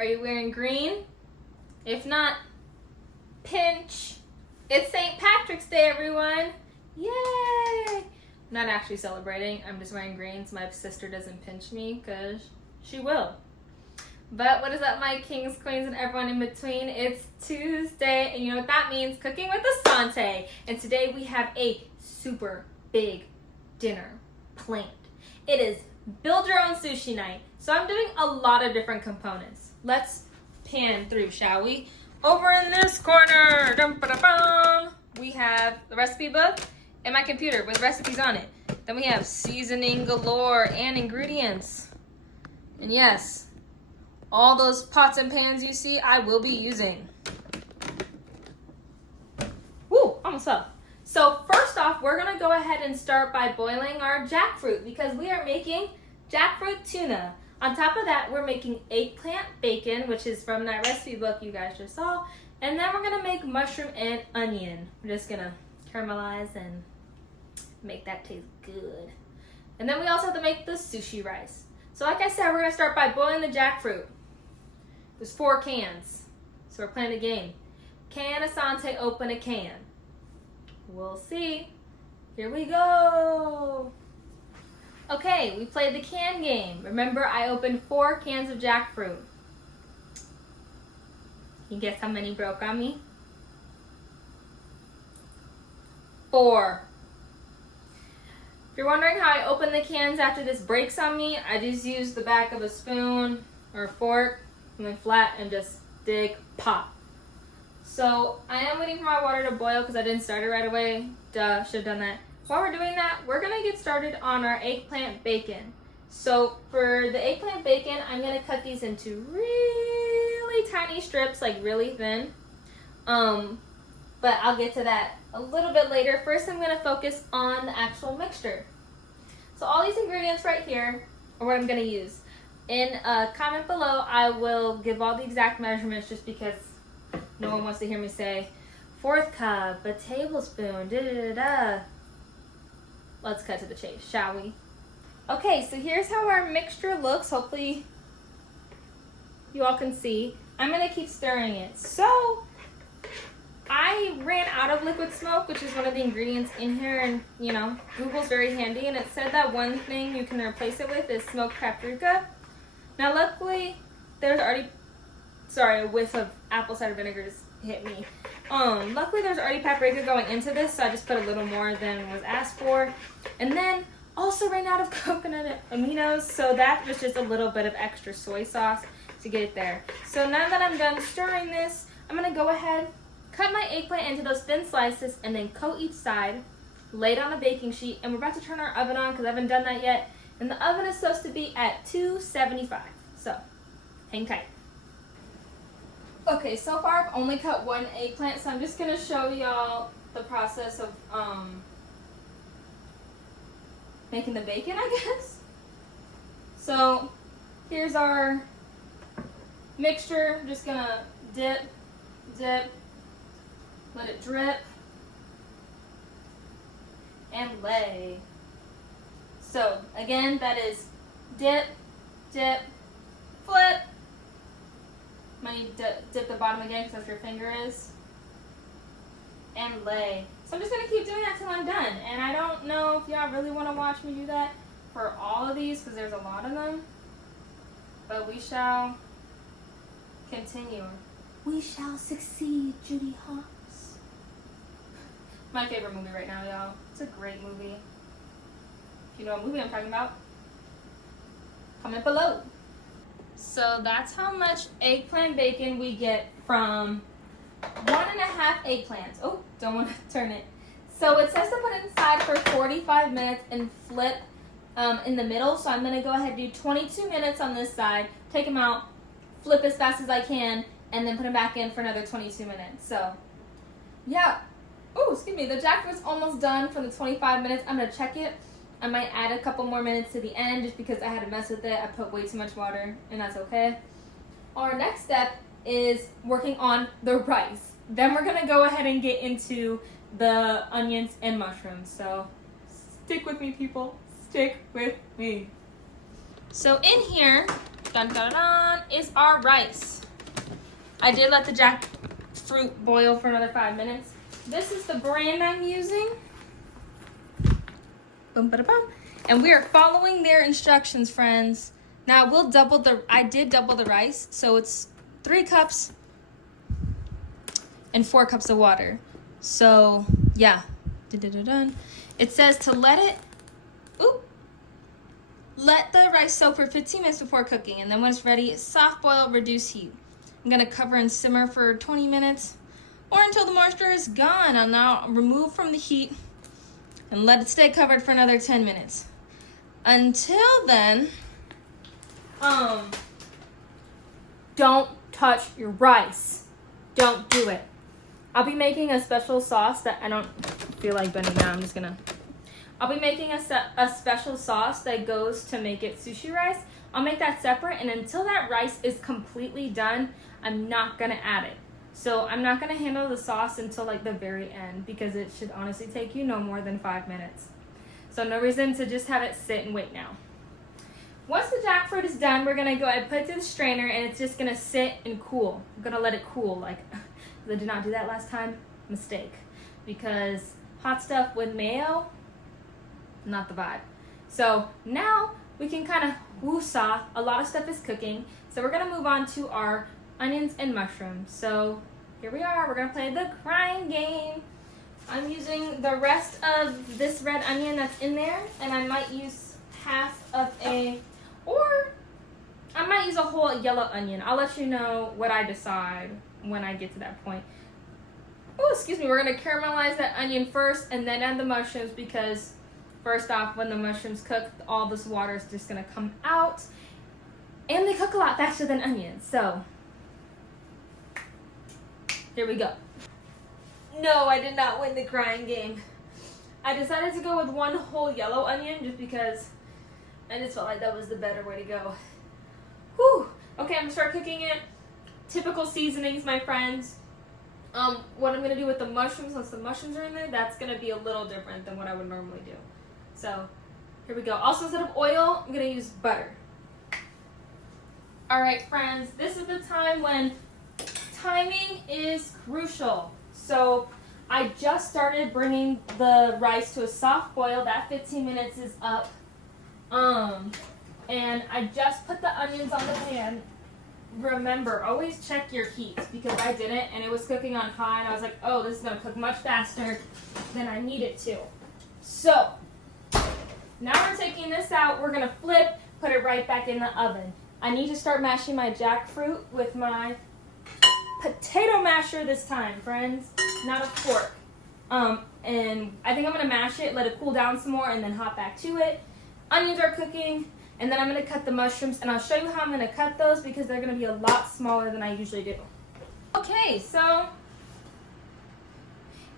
Are you wearing green? If not, pinch. It's St. Patrick's Day, everyone. Yay! Not actually celebrating. I'm just wearing green so my sister doesn't pinch me because she will. But what is up, my kings, queens, and everyone in between? It's Tuesday, and you know what that means? Cooking with Asante. And today we have a super big dinner planned. It is build your own sushi night. So I'm doing a lot of different components. Let's pan through, shall we? Over in this corner, we have the recipe book and my computer with recipes on it. Then we have seasoning galore and ingredients. And yes, all those pots and pans you see, I will be using. Woo, almost fell. So first off, we're gonna go ahead and start by boiling our jackfruit because we are making jackfruit tuna. On top of that, we're making eggplant bacon, which is from that recipe book you guys just saw. And then we're gonna make mushroom and onion. We're just gonna caramelize and make that taste good. And then we also have to make the sushi rice. So like I said, we're gonna start by boiling the jackfruit. There's 4 cans, so we're playing a game. Can Asante open a can? We'll see. Here we go. Okay, we played the can game. Remember, I opened 4 cans of jackfruit. Can you guess how many broke on me? 4. If you're wondering how I open the cans after this breaks on me, I just use the back of a spoon or a fork and then flat and just dig, pop. So I am waiting for my water to boil because I didn't start it right away. Duh, should have done that. While we're doing that, we're gonna get started on our eggplant bacon. So for the eggplant bacon, I'm gonna cut these into really tiny strips, like really thin. But I'll get to that a little bit later. First, I'm gonna focus on the actual mixture. So all these ingredients right here are what I'm gonna use. In a comment below, I will give all the exact measurements just because no one wants to hear me say 1/4 cup, a tablespoon, da-da-da-da. Let's cut to the chase, shall we? Okay, so here's how our mixture looks. Hopefully you all can see. I'm gonna keep stirring it. So I ran out of liquid smoke, which is one of the ingredients in here, and you know, Google's very handy, and it said that one thing you can replace it with is smoked paprika. Now luckily, there's already, sorry, a whiff of apple cider vinegar just hit me. Luckily there's already paprika going into this, so I just put a little more than was asked for. And then also ran out of coconut aminos, so that was just a little bit of extra soy sauce to get it there. So now that I'm done stirring this, I'm gonna go ahead, cut my eggplant into those thin slices, and then coat each side, lay it on a baking sheet, and we're about to turn our oven on because I haven't done that yet. And the oven is supposed to be at 275, so hang tight. Okay, so far I've only cut 1 eggplant, so I'm just gonna show y'all the process of making the bacon, I guess. So here's our mixture. I'm just gonna dip, dip, let it drip, and lay. So again, that is dip, dip, flip. I'm gonna need to dip the bottom again because that's where your finger is. And lay. So I'm just gonna keep doing that till I'm done. And I don't know if y'all really wanna watch me do that for all of these because there's a lot of them. But we shall continue. We shall succeed, Judy Hopps. My favorite movie right now, y'all. It's a great movie. If you know what movie I'm talking about, comment below. So that's how much eggplant bacon we get from 1.5 eggplants. Oh, don't want to turn it. So it says to put it inside for 45 minutes and flip in the middle. So I'm going to go ahead and do 22 minutes on this side, take them out, flip as fast as I can, and then put them back in for another 22 minutes. So yeah. Oh, excuse me. The jackfruit's almost done for the 25 minutes. I'm going to check it. I might add a couple more minutes to the end just because I had to mess with it. I put way too much water, and that's okay. Our next step is working on the rice. Then we're gonna go ahead and get into the onions and mushrooms. So stick with me, people. Stick with me. So in here, dun dun dun, is our rice. I did let the jackfruit boil for another 5 minutes. This is the brand I'm using. Boom, bada, boom. And we are following their instructions, friends. Now I did double the rice, so it's 3 cups and 4 cups of water. So yeah, it says to let the rice soak for 15 minutes before cooking, and then when it's ready, soft boil, reduce heat. I'm gonna cover and simmer for 20 minutes or until the moisture is gone. I'll now remove from the heat and let it stay covered for another 10 minutes. Until then, don't touch your rice. Don't do it. I'll be making a special sauce that I don't feel like bending down. I'll be making a special sauce that goes to make it sushi rice. I'll make that separate, and until that rice is completely done, I'm not gonna add it. So I'm not gonna handle the sauce until like the very end, because it should honestly take you no more than 5 minutes. So no reason to just have it sit and wait now. Once the jackfruit is done, we're gonna go ahead and put it through the strainer, and it's just gonna sit and cool. I'm gonna let it cool. Like, I did not do that last time. Mistake. Because hot stuff with mayo, not the vibe. So now we can kind of woo-saw. A lot of stuff is cooking. So we're gonna move on to our onions and mushrooms. So here we are. We're gonna play the crying game. I'm using the rest of this red onion that's in there, and I might use half of or I might use a whole yellow onion. I'll let you know what I decide when I get to that point. Oh, excuse me. We're gonna caramelize that onion first and then add the mushrooms, because first off, when the mushrooms cook, all this water is just gonna come out, and they cook a lot faster than onions. So here we go. No, I did not win the crying game. I decided to go with one whole yellow onion just because I just felt like that was the better way to go. Whew. Okay, I'm gonna start cooking it. Typical seasonings, my friends. What I'm gonna do with the mushrooms, once the mushrooms are in there, that's gonna be a little different than what I would normally do. So here we go. Also, instead of oil, I'm gonna use butter. All right, friends, this is the time when timing is crucial. So I just started bringing the rice to a soft boil. That 15 minutes is up. And I just put the onions on the pan. Remember, always check your heat, because I didn't, and it was cooking on high, and I was like, oh, this is gonna cook much faster than I need it to. So now we're taking this out. We're gonna flip, put it right back in the oven. I need to start mashing my jackfruit with my potato masher this time, friends, not a fork. And I think I'm gonna mash it, let it cool down some more, and then hop back to it. Onions are cooking, and then I'm gonna cut the mushrooms, and I'll show you how I'm gonna cut those, because they're gonna be a lot smaller than I usually do. Okay, so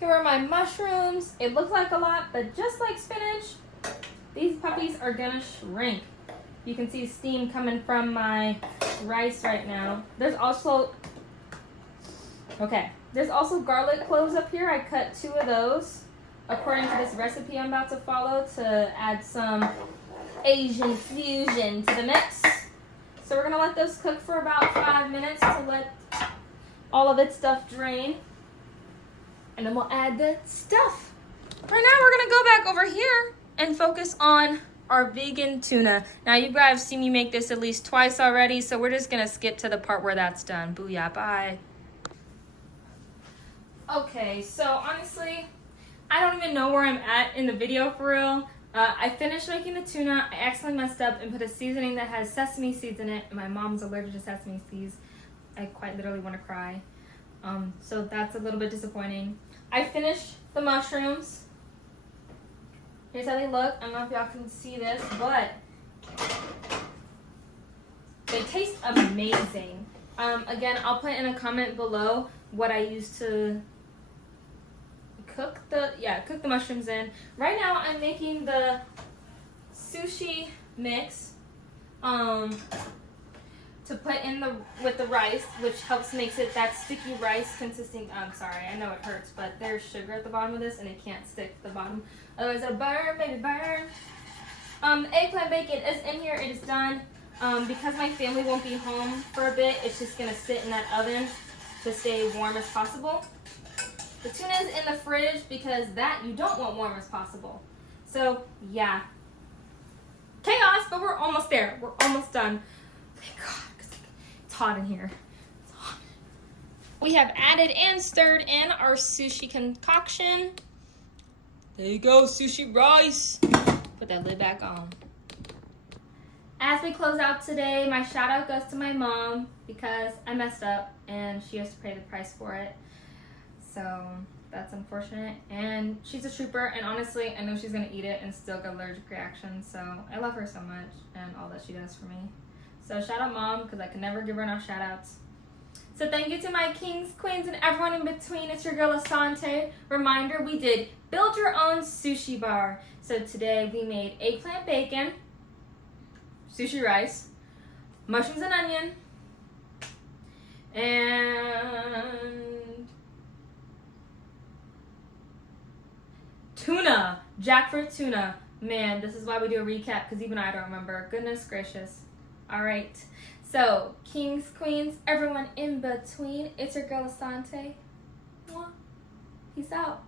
here are my mushrooms. It looks like a lot, but just like spinach, these puppies are gonna shrink. You can see steam coming from my rice right now. There's also garlic cloves up here. I cut 2 of those according to this recipe I'm about to follow to add some Asian fusion to the mix. So we're gonna let those cook for about 5 minutes to let all of its stuff drain. And then we'll add the stuff. Right now we're gonna go back over here and focus on our vegan tuna. Now you guys have seen me make this at least twice already, so we're just gonna skip to the part where that's done. Booyah, bye. Okay, so honestly, I don't even know where I'm at in the video for real. I finished making the tuna. I accidentally messed up and put a seasoning that has sesame seeds in it, and my mom's allergic to sesame seeds. I quite literally want to cry. So that's a little bit disappointing. I finished the mushrooms. Here's how they look. I don't know if y'all can see this, but they taste amazing. Again, I'll put in a comment below what I used to cook the mushrooms in. Right now I'm making the sushi mix to put in with the rice, which helps makes it that sticky rice consisting. I'm sorry, I know it hurts, but there's sugar at the bottom of this and it can't stick to the bottom. Otherwise it'll burn, maybe burn. The eggplant bacon is in here, it is done. Because my family won't be home for a bit, it's just gonna sit in that oven to stay warm as possible. The tuna is in the fridge because that you don't want warm as possible. So yeah, chaos, but we're almost there. We're almost done. Thank God, 'cause it's hot in here. It's hot. We have added and stirred in our sushi concoction. There you go, sushi rice. Put that lid back on. As we close out today, my shout out goes to my mom because I messed up and she has to pay the price for it. So that's unfortunate. And she's a trooper, and honestly, I know she's gonna eat it and still get allergic reaction. So I love her so much and all that she does for me. So shout out mom, because I can never give her enough shout outs. So thank you to my kings, queens, and everyone in between. It's your girl Asante. Reminder, we did build your own sushi bar. So today we made eggplant bacon, sushi rice, mushrooms and onion, and tuna, jackfruit tuna. Man, this is why we do a recap, because even I don't remember. Goodness gracious. All right. So, kings, queens, everyone in between, it's your girl Asante. Mwah. Peace out.